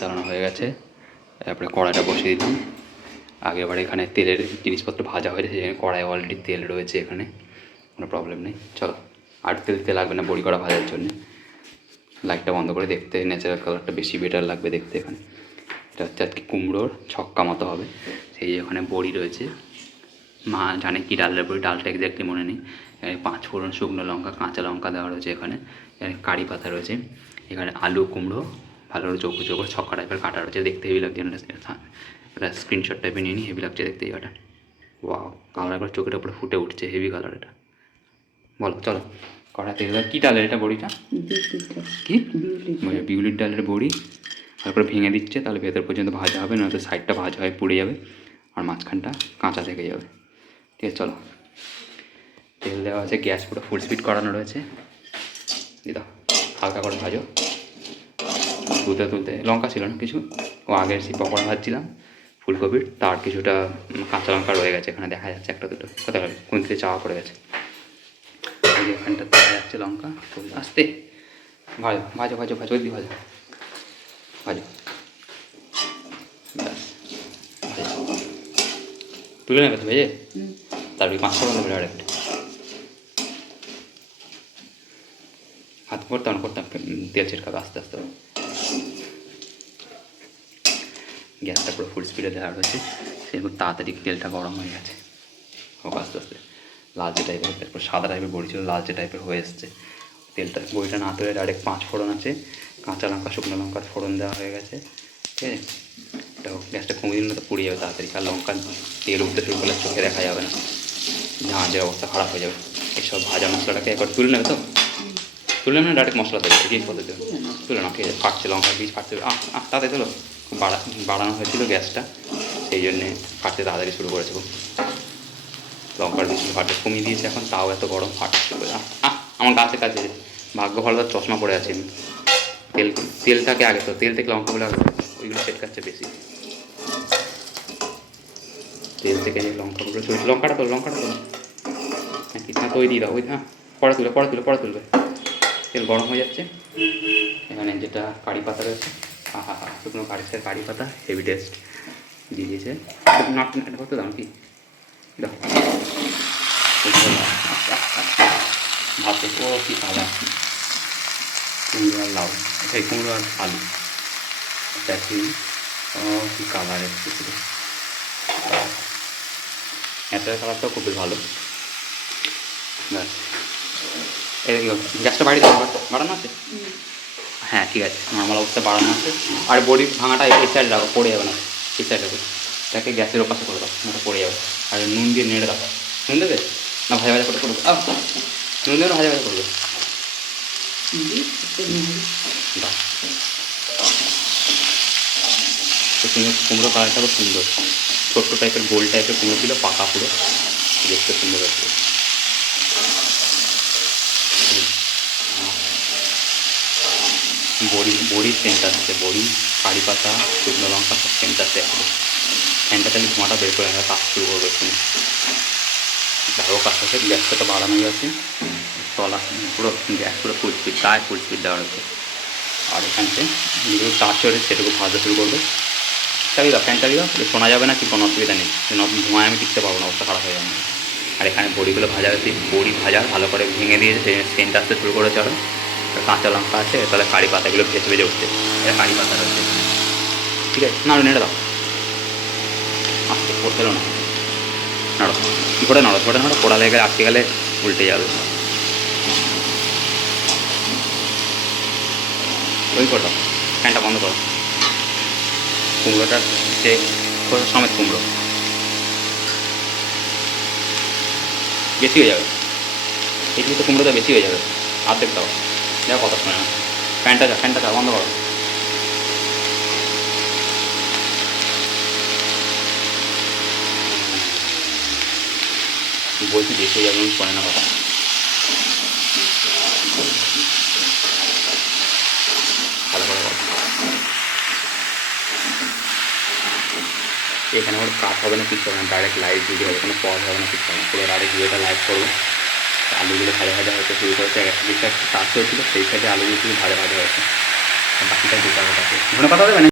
চালানো হয়ে গেছে। তারপরে কড়াইটা বসিয়ে দিলাম। আগেরবার এখানে তেলের জিনিসপত্র ভাজা হয়েছে, সেখানে কড়াই অলরেডি তেল রয়েছে, এখানে কোনো প্রবলেম নেই। চলো, আর তেল দিতে লাগবে না বড়ি করা ভাজার জন্য। লাইটটা বন্ধ করে দেখতে ন্যাচারাল কালারটা বেশি বেটার লাগবে দেখতে। এখানে এটা হচ্ছে আজকে কুমড়োর ছক্কা মতো হবে। সেই ওখানে বড়ি রয়েছে, মা জানে কি ডালের বড়ি, ডালটা এক্স্যাক্টলি মনে নেই। এখানে 5 ফোড়ন, শুকনো লঙ্কা, কাঁচা লঙ্কা দেওয়া রয়েছে। এখানে কারি পাতা রয়েছে। এখানে আলু কুমড়ো ভালো করে চৌকো চৌকো ছক্কা টাইপের কাটা রয়েছে, দেখতে হেভি লাগছে। এটা স্ক্রিনশট টাইপের নিয়ে নিই, হেভি লাগছে দেখতে এটা। ওয়াও, কালার একবার চোখের উপরে ফুটে উঠছে, হেভি কালার এটা। বলো, চলো কড়াতে এবার কী ডালের এটা বড়িটা? কি বিউলির ডালের বড়ি। তারপরে ভেঙে দিচ্ছে, তাহলে ভেতর পর্যন্ত ভাজা হবে, নয়তো সাইডটা ভাজা হয়ে পুড়ে যাবে আর মাঝখানটা কাঁচা থেকে যাবে। ঠিক আছে, চলো। তেল দেওয়া আছে, গ্যাস পুরো ফুল স্পিড করানো রয়েছে। দিদা হালকা করে ভাজো, তুলতে তুলতে। লঙ্কা ছিল না কিছু, ও আগের সেই পকোড়া ভাজছিলাম ফুলকপির, তার কিছুটা কাঁচা লঙ্কা রয়ে গেছে, এখানে দেখা যাচ্ছে একটা দুটো। কোথায় কোন থেকে চাওয়া পড়ে গেছে, এখানটা দেখা যাচ্ছে লঙ্কা। আস্তে ভাজো ভাজো ভাজো ভাজো, ওই ভাজো ভাজো, ব্যাস তুলে নেবে তো ভেজে। তারপরে 5 ফোড়ন দেবে ডাইরেক্ট। হাত করতাম তেল ছিটকাবে আস্তে আস্তে। গ্যাসটা পুরো ফুল স্পিডে দেওয়া হয়েছে, সেরকম তাড়াতাড়ি তেলটা গরম হয়ে গেছে। হোক আস্তে আস্তে লালচে টাইপের, তারপর সাদা টাইপের বড়ি ছিল, লালচে টাইপের হয়ে এসছে তেলটা। বড়িটা না তুলে ডাইরেক্ট 5 ফোড়ন আছে, কাঁচা লঙ্কা শুকনো লঙ্কার ফোড়ন দেওয়া হয়ে গেছে। ঠিক আছে, এটা গ্যাসটা কমিয়ে দিলে তো পুড়ে যাবে তাড়াতাড়ি। আর লঙ্কা তেল উঠতে শুরু করলে চোখে দেখা যাবে না, জাহাজের অবস্থা খারাপ হয়ে যাবে। এইসব ভাজা মশলাটাকে একবার তুলে নেবে তো, তুলে নেবে ডাইরেক্ট মশলা দেবে, কি করতে দেবে তুলে না, খেয়ে ফাটছে লঙ্কার বীজ ফাটছে। তাতে তোলো, বাড়ানো হয়েছিল গ্যাসটা, সেই জন্যে ফাটতে তাড়াতাড়ি শুরু করেছে। লঙ্কার বীজ ফাটতে কমিয়ে দিয়েছে এখন, তাও এত গরম ফাটছে শুরু করে। আমার গাছের কাছে ভাগ্য ভালো, তার চশমা পড়ে আছে। তেলটাকে আগে তো, তেল থেকে লঙ্কাগুলো আগে, ওইগুলো সেটকাচ্ছে বেশি। তেল থেকে যে লঙ্কাগুলো চলছে, লঙ্কাটা তো হ্যাঁ, কিনা তো ওই দিয়ে দাও, ওই হ্যাঁ, পরে তুলবে। তেল গরম হয়ে যাচ্ছে। এখানে যেটা কারি পাতা রয়েছে, শুকনো কারি পাতা, হেভি টেস্ট দিয়ে দিয়েছে। এটা করতে দাম কি দেখো, ভাতে ও কি কালার, কুমড়ো আর লাউ, এই কুমড়ো আর আলু দেখি, ও কি কালার এসছে পুরো। ন্যাচারাল কালারটাও খুবই ভালো। ব্যাস, এটা কী হচ্ছে, গ্যাসটা বাড়ানো আছে? হ্যাঁ ঠিক আছে, নর্মাল অবস্থা বাড়ানো আছে। আর বড়ি ভাঙাটা এই সাইড রাখো, পড়ে যাবে না, এই সাইড রাখো, এটাকে গ্যাসের ওপাশে করে দাও, ওটা পড়ে যাবে। আর নুন দিয়ে নেড়ে দাও। নুন দেবে না, ভাজা ভাজা করে করবে, নুন দেবে, ভাজা ভাজা করবে। তো সুন্দর কুমড়ো কালারটা খুব সুন্দর, ছোট্ট টাইপের গোল টাইপের কুমড়ো ছিল, পাকা পুরো, দেখতে সুন্দর হচ্ছে। বড়ির সেন্ট আসছে, বড়ি, কারি পাতা, শুকনো লঙ্কা সব সেন্ট আসছে একটু। ফ্যানটা তাহলে ধোঁয়াটা বের করে কাজ শুরু করবে একটু। দেখো কাজ করছে, গ্যাসটা তো বাড়ানোই আছে, তলা পুরো গ্যাস পুরো ফুল স্পিড, গায়ে ফুল স্পিড দেওয়া রয়েছে। আর এখানতে যেগুলো চাষ হয়েছে সেটুকু ভাজা শুরু করবে। চালিয়ে দাও, ফ্যান চালিয়ে দাও, শোনা যাবে না কি, কোনো অসুবিধা নেই। ধোঁয়ায় আমি টিকতে পারবো না, অবস্থা খারাপ হয়ে যাবে। আর এখানে বড়িগুলো ভাজা হয়েছে, বড়ি ভাজা ভালো করে ভেঙে দিয়েছে, সেই সেন্ট আসতে শুরু করেছে। আরও কাঁচা লঙ্কা আছে, তাহলে কারি পাতাগুলো ভেজে ভেজে উঠছে, এটা কারি পাতা রয়েছে। ঠিক আছে, নাড়ো, নেড়ে দাও, আস্তে পড়তে না, নাড়ো, কী করে নাড়ো, ছোটো নাড়ো, পোড়া লেগে আটকে গেলে উল্টে যাবে। ওই করো, ফ্যানটা বন্ধ করো। কুমড়োটা যে সমেত কুমড়ো বেশি হয়ে যাবে, এগুলো তো কুমড়োটা বেশি হয়ে যাবে, অর্ধেক দাও, দেখো কথা শোনে না। ফ্যানটা বন্ধ করো। বলছি বেশি হয়ে যাবে, শোনে না কথা। ভালো করে কথা, এখানে আমার কাট হবে না, কিছু হবে না, ডাইরেক্ট লাইভ ভিডিও হবে, কোনো পজ হবে না, কিছু হবে না, পুরো ডাইরেক্ট ভিডিওটা লাইভ করবো। আলুগুলো ভাজা ভাজা হয়তো শুরু করেছে, একটা টাচ হয়েছিল, সেই সাইডে আলুগুলো শুধু ভাজা ভাজা হয়েছে, বাকিটা দুটো আছে। ধনে পাতা দেবে না।